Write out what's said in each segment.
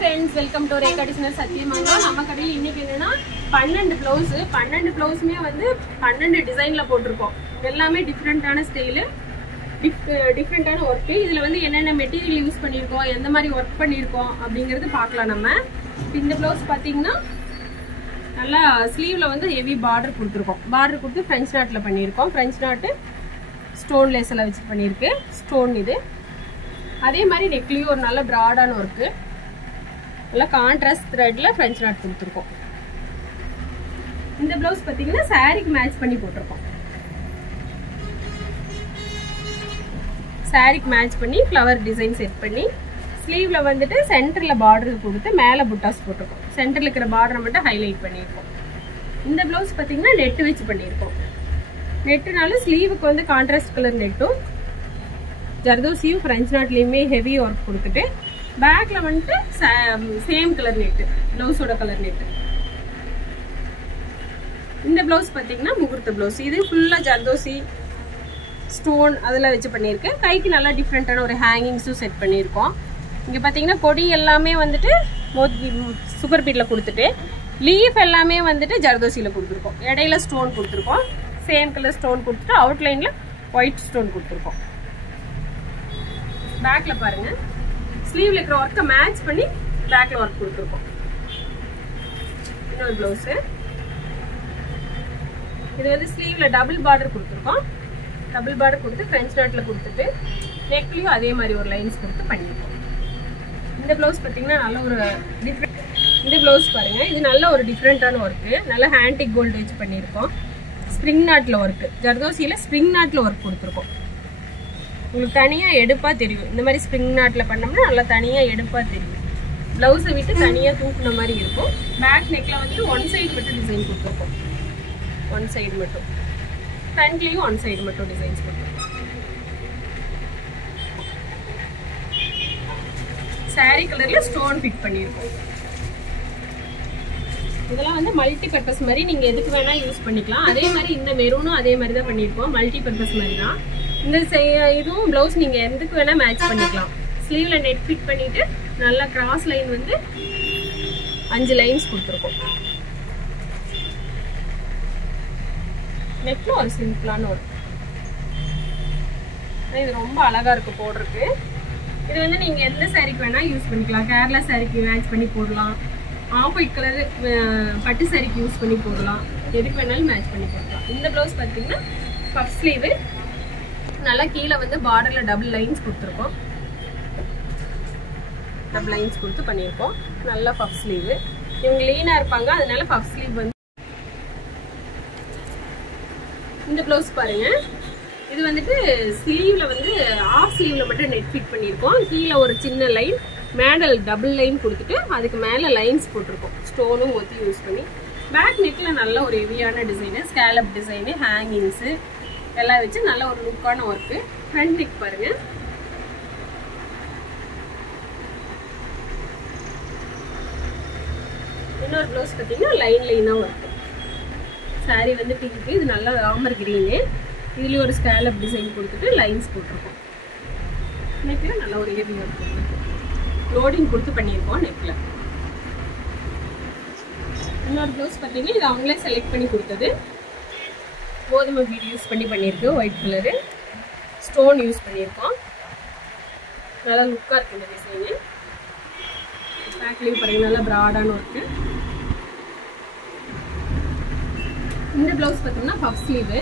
friends, welcome to Rekha Designer Satyamangala. நம்ம கடையில இன்னைக்கு என்னன்னா 12 ப்ளவுஸ்மே வந்து 12 டிசைன்ல போட்டுருக்கோம். எல்லாமே டிஃபரண்டான ஸ்டைல், டிஃபரண்டான வர்க். இதுல வந்து என்னென்ன மெட்டீரியல் யூஸ் பண்ணிருக்கோம், எந்த மாதிரி வர்க் பண்ணிருக்கோம் அப்படிங்கறது பார்க்கலாம் நம்ம. இந்த ப்ளவுஸ் பாத்தீங்கன்னா நல்லா ஸ்லீவ்ல வந்து ஹெவி பார்டர் கொடுத்துருக்கோம். பார்டர் கொடுத்து ஃப்ரெஞ்ச் நாட்ல பண்ணியிருக்கோம். ஃப்ரெஞ்ச் நாட்டு ஸ்டோன் லேஸ் எல்லாம் வச்சு பண்ணியிருக்கு. ஸ்டோன் இது. அதே மாதிரி நெக்லயும் ஒரு நல்ல பிராடான ஒர்க்கு, நல்ல கான்ட்ராஸ்ட் த்ரெட்ல ஃப்ரெஞ்ச் நாட் கொடுத்துருக்கோம். இந்த பிளவுஸ் பார்த்தீங்கன்னா சாரிக்கு மேட்ச் பண்ணி போட்டிருக்கோம். சாரிக்கு மேட்ச் பண்ணி ஃப்ளவர் டிசைன் செட் பண்ணி ஸ்லீவ்ல வந்துட்டு சென்டர்ல பார்டர் கொடுத்து மேலே புட்டாஸ் போட்டிருக்கோம். சென்டர்ல இருக்கிற பார்டரை மட்டும் ஹைலைட் பண்ணியிருக்கோம். இந்த பிளவுஸ் பார்த்தீங்கன்னா நெட் வச்சு பண்ணியிருக்கோம். நெட்டுனால ஸ்லீவுக்கு வந்து கான்ட்ராஸ்ட் கலர் நெட்டும் ஜர்தோசியும் ஃப்ரெஞ்ச் நாட்லயுமே ஹெவி ஒர்க் கொடுத்துட்டு பேக்ல வந்துட்டு சேம் கலர் நெட்டு, பிளவுஸோட கலர் நெட்டு. இந்த பிளவுஸ் பார்த்தீங்கன்னா முகூர்த்த பிளவுஸ். இது ஃபுல்லா ஜர்தோசி ஸ்டோன் அதெல்லாம் வச்சு பண்ணியிருக்கு. கைக்கு நல்லா டிஃப்ரெண்டான ஒரு ஹேங்கிங்ஸும் செட் பண்ணியிருக்கோம். இங்க பார்த்தீங்கன்னா கொடி எல்லாமே வந்துட்டு சுகர் பீட்ல கொடுத்துட்டு லீஃப் எல்லாமே வந்துட்டு ஜர்தோசியில கொடுத்துருக்கோம். இடையில ஸ்டோன் கொடுத்துருக்கோம். சேம் கலர் ஸ்டோன் கொடுத்துட்டு அவுட்லைன்ல ஒயிட் ஸ்டோன் கொடுத்துருக்கோம். பேக்ல பாருங்க, ஸ்லீவ்ல இருக்கிற ஒர்க்கை மேட்ச் பண்ணி பேக்ல ஒர்க் கொடுத்துருக்கோம். இன்னொரு பிளவுஸ். இது வந்து ஸ்லீவ்ல டபுள் பார்டர் கொடுத்துருக்கோம். டபுள் பார்டர் கொடுத்து ஃப்ரெஞ்ச் நாட்ல கொடுத்துட்டு நெக்லயும் அதே மாதிரி ஒரு லைன்ஸ் கொடுத்து பண்ணிருக்கோம். இந்த பிளவுஸ் பார்த்தீங்கன்னா நல்ல ஒரு டிஃப்ரெண்ட். இந்த பிளவுஸ் பாருங்க, இது நல்ல ஒரு டிஃப்ரெண்டான ஒர்க்கு. நல்ல ஹேண்டிக் கோல்டு வச்சு பண்ணியிருக்கோம். ஸ்ப்ரிங் நாட்ல ஒர்க்கு, ஜர்தோசியில ஸ்ப்ரிங் நாட்ல ஒர்க் கொடுத்துருக்கோம். உங்களுக்கு தனியா எடுப்பா தெரியும். இந்த மாதிரி ஸ்ப்ரிங் நாட்ல பண்ணோம்னா நல்லா தனியா எடுப்பா தெரியும். பிளவுஸை விட்டு தனியா தூக்குன மாதிரி இருக்கும். பேக் நெக்ல வந்து ஒன் சைடு மட்டும் டிசைன் கொடுத்துருக்கோம். ஒன் சைடு மட்டும், ஃப்ரண்ட்லயும் ஒன் சைடு மட்டும் டிசைன்ஸ் கொடுத்துருக்கோம். சாரி கலர்ல ஸ்டோன் ஃபிட் பண்ணியிருக்கோம். இதெல்லாம் வந்து மல்டி பர்பஸ் மாதிரி நீங்க எதுக்கு வேணா யூஸ் பண்ணிக்கலாம். அதே மாதிரி இந்த மெரூனும் அதே மாதிரி தான் பண்ணியிருக்கோம். மல்டி பர்பஸ் மாதிரி தான் இந்த இதுவும். பிளவுஸ் நீங்க எதுக்கு வேணா மேட்ச் பண்ணிக்கலாம். ஸ்லீவ்ல நெட் ஃபிட் பண்ணிட்டு நல்லா கிராஸ் லைன் வந்து 5 லைன்ஸ் கொடுத்துருக்கோம். நெக்ல ஒரு சிம்பிளான ஒரு, இது ரொம்ப அழகா இருக்கு போடுறதுக்கு. இது வந்து நீங்க எந்த சாரிக்கு வேணா யூஸ் பண்ணிக்கலாம். கேரளா சாரிக்கு மேட்ச் பண்ணி போடலாம். ஆஃப் ஒயிட் கலர் பட்டு சாரிக்கு யூஸ் பண்ணி போடலாம். எதுக்கு வேணாலும் மேட்ச் பண்ணி போடலாம். இந்த பிளவுஸ் பார்த்தீங்கன்னா பஃப் ஸ்லீவ், நல்லா கீழே வந்து பார்டர்ல டபுள் லைன்ஸ் கொடுத்துருக்கோம். டபுள் லைன்ஸ் கொடுத்து பண்ணியிருக்கோம். நல்லா பஃப் ஸ்லீவ். இவங்க லீனா இருப்பாங்க, அதனால பஃப் ஸ்லீவ் வந்து. இந்த பிளவுஸ் பாருங்க, இது வந்துட்டு ஸ்லீவ்ல வந்து ஆஃப் ஸ்லீவ்ல மட்டும் நெட் ஃபிட் பண்ணியிருக்கோம். கீழே ஒரு சின்ன லைன், மேடல் டபுள் லைன் கொடுத்துட்டு அதுக்கு மேலே லைன்ஸ் போட்டிருக்கோம். ஸ்டோனும் ஒத்தி யூஸ் பண்ணி பேக் நெக்கில் நல்ல ஒரு ஹெவியான டிசைனு, ஸ்கேலப் டிசைனு, ஹேங்கிங்ஸு எல்லாம் வச்சு நல்ல ஒரு லுக்கான ஒர்க்கு. ஃப்ரண்ட் நெக் பாருங்க, இன்னொரு ப்ளவுஸ் பார்த்தீங்கன்னா லைன் லைனாக ஒர்க்கு. சாரி வந்து பிங்க்கு, இது நல்லா ராமர் கிரீனு. இதுலேயும் ஒரு ஸ்கேலப் டிசைன் கொடுத்துட்டு லைன்ஸ் போட்டிருக்கோம். நெக்கில் நல்ல ஒரு ஹெவி ஒர்க் கொடுத்துருக்கோம். லோடிங் கொடுத்து பண்ணியிருக்கோம் நெக்கில். இன்னொரு ப்ளவுஸ் பார்த்தீங்கன்னா இது அவங்களே செலக்ட் பண்ணி கொடுத்தது. கோதுமை பீட் யூஸ் பண்ணி பண்ணியிருக்கு. ஒயிட் கலரு ஸ்டோன் யூஸ் பண்ணியிருக்கோம். நல்லா லுக்காக இருக்குது இந்த டிசைனு. பேக்லேயும் பாருங்கள், நல்லா ப்ராடான ஒர்க்கு. இந்த ப்ளவுஸ் பார்த்தீங்கன்னா பஃப் ஸ்லீவு.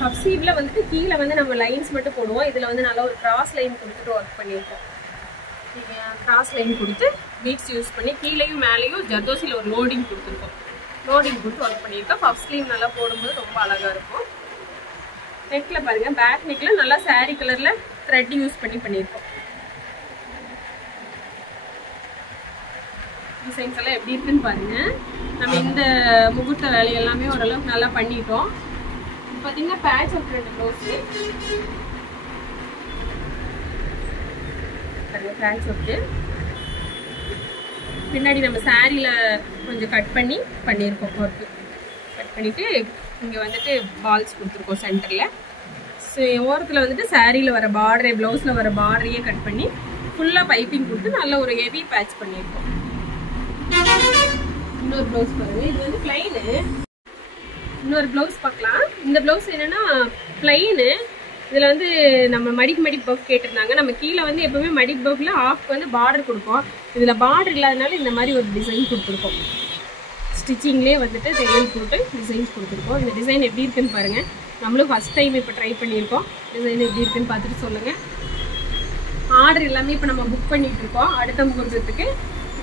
பஃப் ஸ்லீவ்ல வந்துட்டு கீழே வந்து நம்ம லைன்ஸ் மட்டும் போடுவோம். இதில் வந்து நல்லா ஒரு கிராஸ் லைன் கொடுத்துட்டு ஒர்க் பண்ணியிருக்கோம். கிராஸ் லைன் கொடுத்து பீட்ஸ் யூஸ் பண்ணி கீழேயும் மேலேயும் ஜர்தோசியில் ஒரு லோடிங் கொடுத்துருக்கோம். லோடிங் கொடுத்து ஒர்க் பண்ணியிருக்கோம். பஃப் ஸ்லீவ் நல்லா போடும்போது ரொம்ப அழகாக இருக்கும். நெக்கில் பாருங்கள், பேக் நெக்கில் நல்லா சாரி கலரில் த்ரெட் யூஸ் பண்ணி பண்ணியிருக்கோம். டிசைன்ஸ் எல்லாம் எப்படி இருக்குன்னு பாருங்கள். நம்ம இந்த முகூர்த்த வேலை எல்லாமே ஓரளவுக்கு நல்லா பண்ணிட்டோம். இப்போ பார்த்தீங்கன்னா patch work 2 blouse patch work. பின்னாடி நம்ம சாரியில் கொஞ்சம் கட் பண்ணி பண்ணியிருக்கோம் ஒர்க்கு. கட் பண்ணிவிட்டு இங்கே வந்துட்டு பால்ஸ் கொடுத்துருக்கோம் சென்டரில். ஓரத்தில் வந்துட்டு சாரியில் வர பார்டரே, ப்ளவுஸில் வர பார்டரையே கட் பண்ணி ஃபுல்லா பைப்பிங் கொடுத்து நல்ல ஒரு ஹெவி பேட்ச் பண்ணியிருக்கோம். இன்னொரு ப்ளவுஸ் பாருங்க, இது வந்து பிளைனு. இன்னொரு ப்ளவுஸ் பார்க்கலாம். இந்த ப்ளவுஸ் என்னன்னா பிளைனு. இதுல வந்து நம்ம மடிப் பஃப் கேட்டிருந்தாங்க. நம்ம கீழே வந்து எப்பவுமே மடிப் பஃப்ல ஆஃப்க்கு வந்து பார்டர் கொடுப்போம். இதுல பார்டர் இல்லாதனால இந்த மாதிரி ஒரு டிசைன் கொடுத்துருக்கோம். ஸ்டிச்சிங்லேயே வந்துட்டு தையல் போட்டு டிசைன்ஸ் கொடுத்துருக்கோம். இந்த டிசைன் எப்படி இருக்குன்னு பாருங்க. நம்மளும் ஃபர்ஸ்ட் டைம் இப்போ ட்ரை பண்ணியிருக்கோம். டிசைன் எப்படி இருக்குன்னு பார்த்துட்டு சொல்லுங்க. ஆர்டர் எல்லாமே இப்போ நம்ம புக் பண்ணிட்டு இருக்கோம். அடுத்த முகூர்த்தத்துக்கு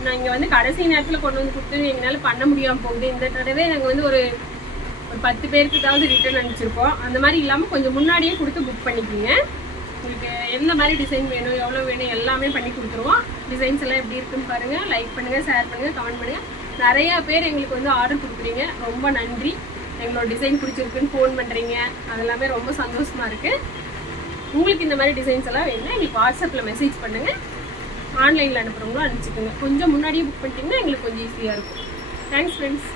நான் இங்கே வந்து கடைசி நேரத்தில் கொண்டு வந்து கொடுத்து எங்களால் பண்ண முடியாமல் போகுது. இந்த தடவை நாங்கள் வந்து ஒரு 10 பேருக்குதாவது ரிட்டர்ன் அனுப்பிச்சிருக்கோம். அந்த மாதிரி இல்லாமல் கொஞ்சம் முன்னாடியே கொடுத்து புக் பண்ணிக்கிங்க. உங்களுக்கு எந்த மாதிரி டிசைன் வேணும், எவ்வளோ வேணும் எல்லாமே பண்ணி கொடுத்துருவோம். டிசைன்ஸ் எல்லாம் எப்படி இருக்குன்னு பாருங்கள். லைக் பண்ணுங்கள், ஷேர் பண்ணுங்கள், கமெண்ட் பண்ணுங்கள். நிறையா பேர் எங்களுக்கு வந்து ஆர்டர் கொடுக்குறீங்க. ரொம்ப நன்றி. எங்களோட டிசைன் பிடிச்சிருக்குன்னு ஃபோன் பண்ணுறீங்க. அதெல்லாமே ரொம்ப சந்தோஷமாக இருக்குது. உங்களுக்கு இந்த மாதிரி டிசைன்ஸ் எல்லாம் வேணும்னா எங்களுக்கு வாட்ஸ்அப்பில் மெசேஜ் பண்ணுங்கள். ஆன்லைனில் அனுப்புகிறவங்களும் அனுப்பிச்சிக்கோங்க. கொஞ்சம் முன்னாடியே புக் பண்ணிட்டீங்கன்னா எங்களுக்கு கொஞ்சம் ஈஸியாக இருக்கும். Thanks friends.